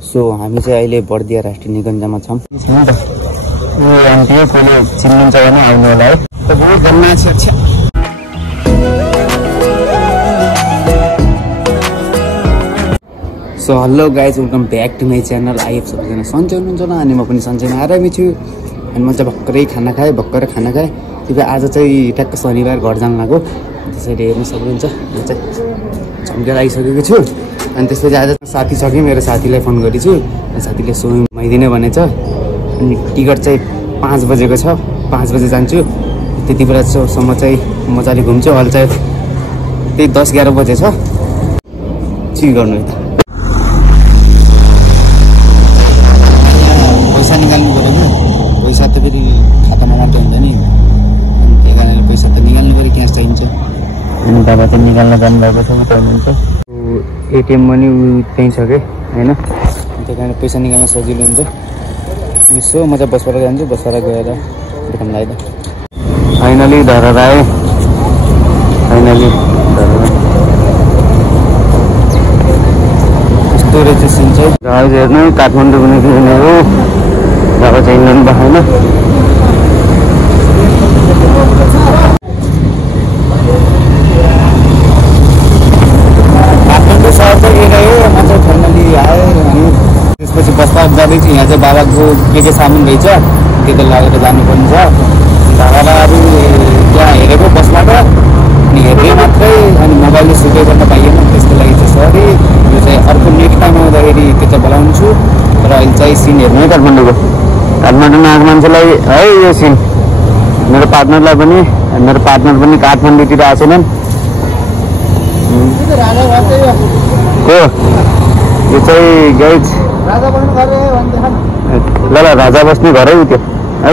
So हामी चाहिँ अहिले बर्दिया राष्ट्रिय निकुञ्जमा छौँ। चिन्नुहुन्छ भने आउनु होला है। So hello guys, welcome back to my channel. आइएफ सबैजना सन्चै हुनुहुन्छ होला अनि म पनि सन्चैमा आरामै छु। अनि म चाहिँ भर्खरै खाना खाएँ। त्यो आज चाहिँ ट्याक्क शनिबार घर जानु लाग्यो। त्यसरी हेर्नु सक्नुहुन्छ म चाहिँ झम्केर आइसकेको छु। अनि त्यसपछि आज साथी छ कि मेरो साथीलाई फोन गरेछु। साथीले सो घुमाइदिने भनेछ। अनि टिकट चाहिँ 5 बजेको छ। 5 बजे जान्छु। त्यति बेलासम्म चाहिँ मजाले घुम्छु। अहिले चाहिँ त्यही 10-11 बजे छ। के गर्नु यता पैसा निकाल्नु पऱ्यो नि। पैसा त फेरि खातामा मात्रै हुन्छ नि। अनि त्यही कारणले पैसा त निकाल्नु पऱ्यो, क्यास चाहिन्छ। अनि बाबा चाहिँ निकाल्न जानुभएको छ, उता हुनुहुन्छ। एटिएम पनि त्यहीँ छ कि होइन, त्यही कारण पैसा निकाल्न सजिलो हुन्छ। यसो म चाहिँ बसबाट जान्छु। बसबाट गएर दोकान लगाइदिएँ। फाइनली धरेर आएँ। यस्तो रहेछ सिन चाहिँ। अहिले हेर्नु काठमाडौँ पनि किने हो। अब चाहिँ हिँड्नु भएन। काठमाडौँ सहर चाहिँ यही हो। म चाहिँ फाइनली आएँ। अनि त्यसपछि बस्दा जाँदैछु। यहाँ चाहिँ बाबाको के सामान रहेछ त्यो त लगेर जानुपर्ने छ। बाबालाई अब त्यहाँ हेरेको बसबाट अनि हेरेँ मात्रै। अनि मोबाइलले सुटै गर्न पाइएन। त्यसको लागि चाहिँ सरी। यो चाहिँ अर्को नेक्स्ट टाइम आउँदाखेरि त्यो चाहिँ बोलाउँछु। तर अहिले चाहिँ सिन हेर्नु है काठमाडौँको। काठमाडौँमा आएको मान्छेलाई है यो सिन। मेरो पार्टनर पनि काठमाडौँतिर आएको छैनन्। हो यो चाहिँ गाइज ल राजा बस्ने घर है त्यो है।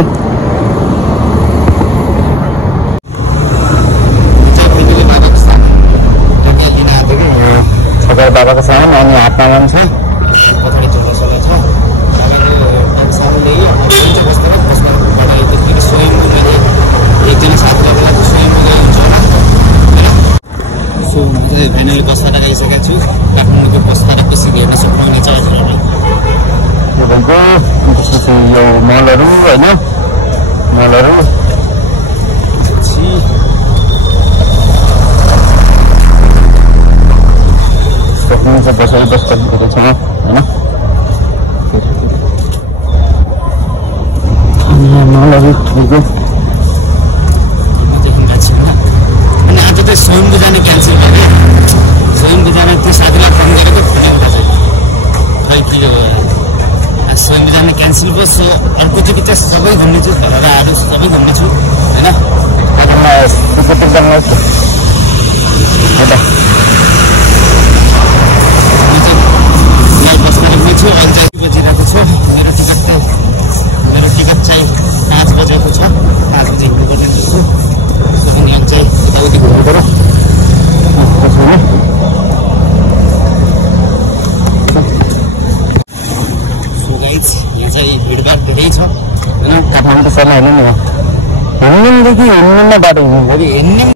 बाबाको सामान अनि हातमा मान्छ पछाडि झोलासोला छ। एकजना साथीलाई सो म चाहिँ फाइनली बसबाट आइसकेको छु। काठमाडौँको बसबाट कसरी हेर्न सक्नुहुने छ हजुरहरूलाई। यो मलहरू होइन, मलहरू सक्नुहुन्छ। बसहरू बस्दाखेरि छ होइन। मलहरू ठुलो। अनि आज चाहिँ स्वयंको जाने क्यान्सल भयो। स्वयंको जाने त्यो साथीलाई फोन गरेको खुलेको चाहिँ खै के हो। स्वयंको जाने क्यान्सल भयो। सो अर्कोचोटि चाहिँ सबै घुम्ने छु। धराहरू सबै घुम्ने छु होइन। बसमा हिँड्ने छु। अहिले चाहिँ बजिरहेको छु। मेरो टिकट चाहिँ 5 बजेको छ। 5 बजे हिँड्नुपर्ने छु। अनि अहिले चाहिँ यताउति घुम्नु पऱ्यो। सो गाइज यहाँ चाहिँ भिडभाड धेरै छ होइन। काठमाडौँ त सर्न हेर्नु नि हो। हिँड्नुदेखि हिँड्नु बाटो हिँड्नु हिँड्ने है।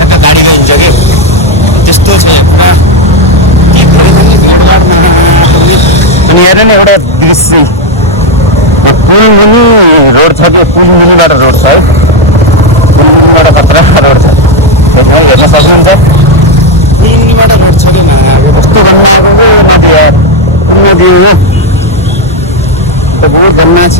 यता गाडीमा हिँड्छ कि त्यस्तो छ। अनि हेर न एउटा दृश्य पुल मुनि रोड छ कि पुल मुनिबाट रोड छ है। पुल मुनिबाट खतरा रोड छ। हेर्न सक्नुहुन्छ पुल मुनिबाट रोड छ कि कस्तो भन्नु नदी हो त बहुत घुम्न छ।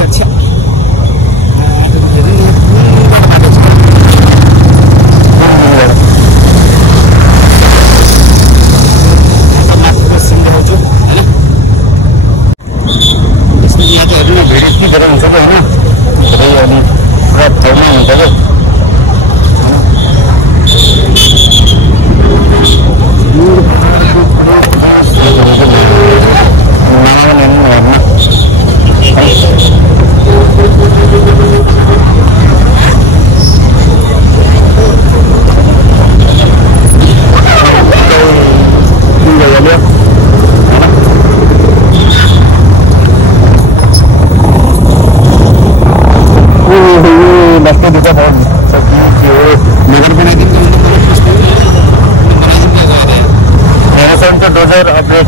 डोजर अपडेट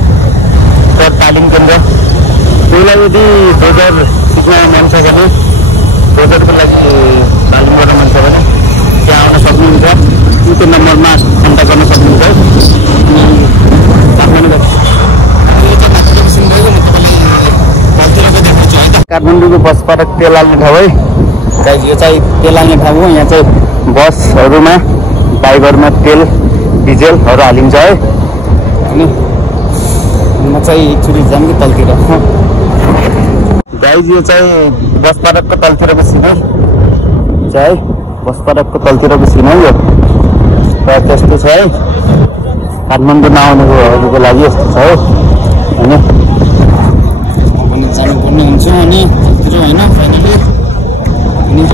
तालिम केन्द्र कोहीलाई यदि डोजर सिक्न मन छ भने डोजरको लागि तालिम गर्न मन छ भने त्यहाँ आउन सक्नुहुन्छ। त्यो नम्बरमा कन्ट्याक्ट गर्न सक्नुहुन्छ। काठमाडौँको बस फाटक तेल हाल्ने ठाउँ है गाइस। यो चाहिँ तेल हाल्ने ठाउँ हो। यहाँ चाहिँ बसहरूमा बाइकहरूमा तेल डिजेलहरू हालिन्छ है। अनि म चाहिँ एकचोटि जाऊँ कि तलतिर गाइस। यो चाहिँ बस फाटकको तलतिरको सिन है है बस फाटकको तलतिरको सिन है यो। त्यस्तो छ है काठमाडौँ नआउनेहरूको लागि यस्तो छ है होइन। जानुपर्ने हुन्छ अनि त्यतिर होइन फाइनली। अनि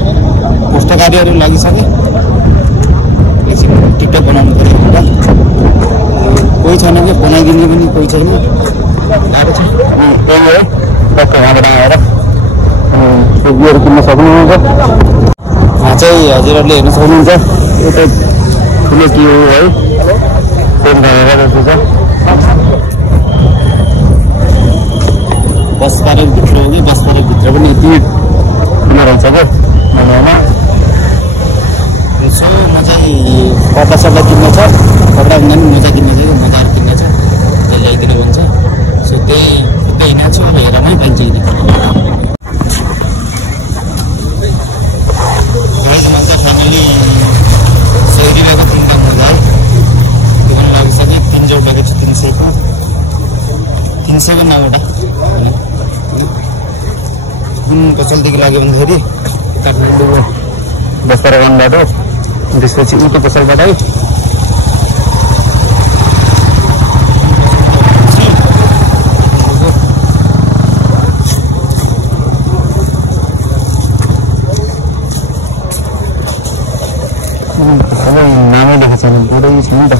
पुस्तकालयहरू लागिसक्यो। एकछिन टिकटक बनाउनु पऱ्यो होला। कोही छैन कि बनाइदिने पनि कोही छैन। गएको छ त्यही है टक्क यहाँबाट आएर सब्जीहरू किन्न सक्नुहुन्छ। यहाँ चाहिँ हजुरहरूले हेर्न सक्नुहुन्छ। यो त ठुलो के हो है तेल ढालेर जस्तो छ। बस पार्कभित्र हो कि बस पार्कभित्र पनि यति ठुलो रहेछ क्या बनाउन। यसो म चाहिँ कपडा सपडा किन्नु छ। कपडा भन्दा पनि मोजा किन्नु छ कि मोजाहरू किन्नु छ। त्यो ल्याइदिनु भन्छ। सो त्यही हिँडेको छु। हेर नै पाइन्छ यदि भन्छ फ्यामिली 100 रुपियाँको 3टा मोजा है। त्यो पनि लागिसक्यो। 3 जोड लगेको छु 300को 300को 9वटा। कुन पसलदेखि लाग्यो भन्दाखेरि काठमाडौँको बस्तारागञ्जबाट त्यसपछि उल्टो पसलबाट है। सबै नामै लेखेको छैन पुरै छ नि त।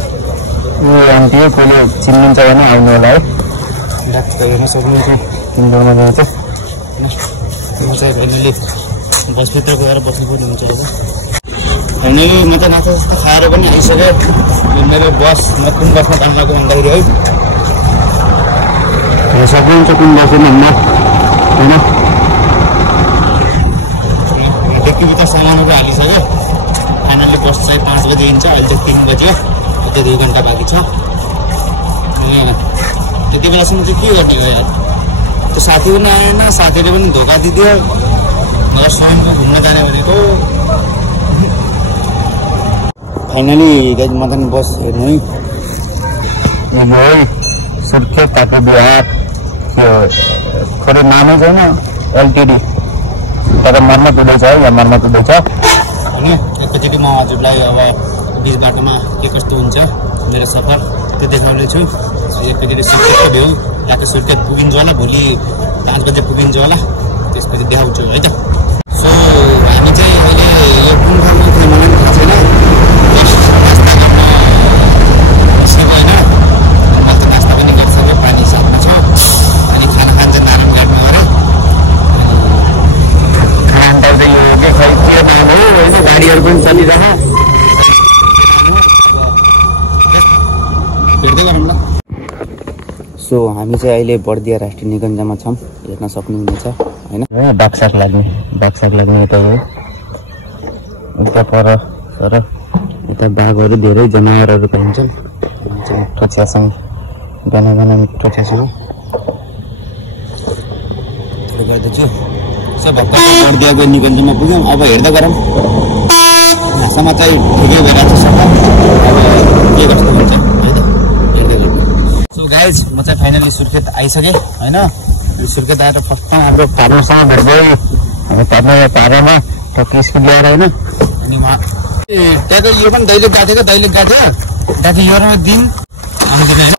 यो आन्टी हो कोहीले चिन्नुहुन्छ भने आउनु होला है। डाक्टर हेर्न सक्नुहुन्छ तिनीहरूमा गएर चाहिँ म चाहिँ फेमिली बसभित्र गएर बस्नुपर्ने हुन्छ अब। फेमिली म त नाच्दा जस्तो खाएर पनि आइसक्यो। मेरो बस म कुन बसमा तान्नको भन्दाखेरि है सक्नुहुन्छ कुन बसमा हिँड्न होइन। डेक्कीभित्र सामानहरू हालिसक्यो। फाइनल्ली बस चाहिँ 5 बजी हिँड्छ। अहिले चाहिँ 3 बज्यो। अझै 2 घन्टा बाँकी छ। त्यति बेलासम्म चाहिँ के गर्ने हो यार। त्यो साथी पनि आएन। साथीले पनि धोका दिदियो। मलाई स्वयंको घुम्न जाने भनेको। फाइनली गाइस म त बस हेर्नु है सुर्खेत काको बिहार त्यो थोरै नामै छैन एलटिडी तर मर्मत हुँदैछ है। यहाँ मर्मत हुँदैछ होइन। एकैचोटि म हजुरलाई अब बिच बाटोमा के कस्तो हुन्छ मेरो सफर त्यो देखाउने छु। एकैचोटि सुर्खेतको भ्यू यहाँको सुर्खेत पुगिन्छ होला। भोलि 5 बजे पुगिन्छ होला। त्यसपछि देखाउँछु है त। सो हामी चाहिँ अहिले यो कुन ठाउँमा थियो मलाई पनि थाहा छैन। बसेको होइन। मैले त नास्ता पनि गरिसक्यो। पानी साथमा छ। अनि खाना खान्छ नारायण घाटमा गएर खाना खाँदा यो के खै के नाम हो होइन। गाडीहरू पनि चलिरह भेट्दै गरौँ ल। सो हामी चाहिँ अहिले बर्दिया राष्ट्रिय निकुञ्जमा छौँ। हेर्न सक्नुहुनेछ होइन। बाघसाग लाग्ने यता हो। उता पर तर यता बाघहरू धेरै जनावरहरू पाइन्छन्। मिठो चियासँग गाना मिठो चियासँग गर्दैछु। सो भर्खर बर्दियाको निकुञ्जमा पुग्यौँ। अब हेर्दै गरौँ। भाषामा चाहिँ ठिकै भइरहेको छ सफा। अब के कस्तो हुन्छ है त हेर्दै गरौँ। सो गाइज म चाहिँ फाइनली सुर्खेत आइसकेँ होइन। सुर्खेत आएर फर्स्टमा हाम्रो पार्टनरसँग भेट भयो। हामी पार्टरमा टक्क स्कुल ल्याएर होइन। अनि उहाँ त्यहाँको यो पनि दैलेख गएको थियो। त्यहाँको योमा दिन आउँदैन होइन।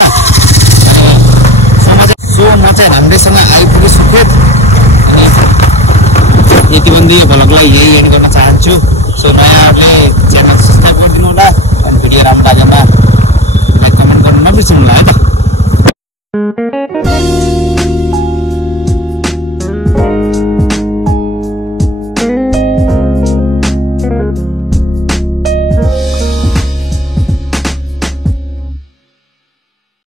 सो म चाहिँ राम्रैसँग आइपुगेँ सुर्खेत। अनि यति भन्दै यो भ्लगलाई यही एन्ड गर्न चाहन्छु। सो नयाँहरूले च्यानल सब्सक्राइब गरिदिनु होला। अनि भिडियो राम्रो लागेमा लाइक कमेन्ट गर्नु नबिर्सनु होला है त।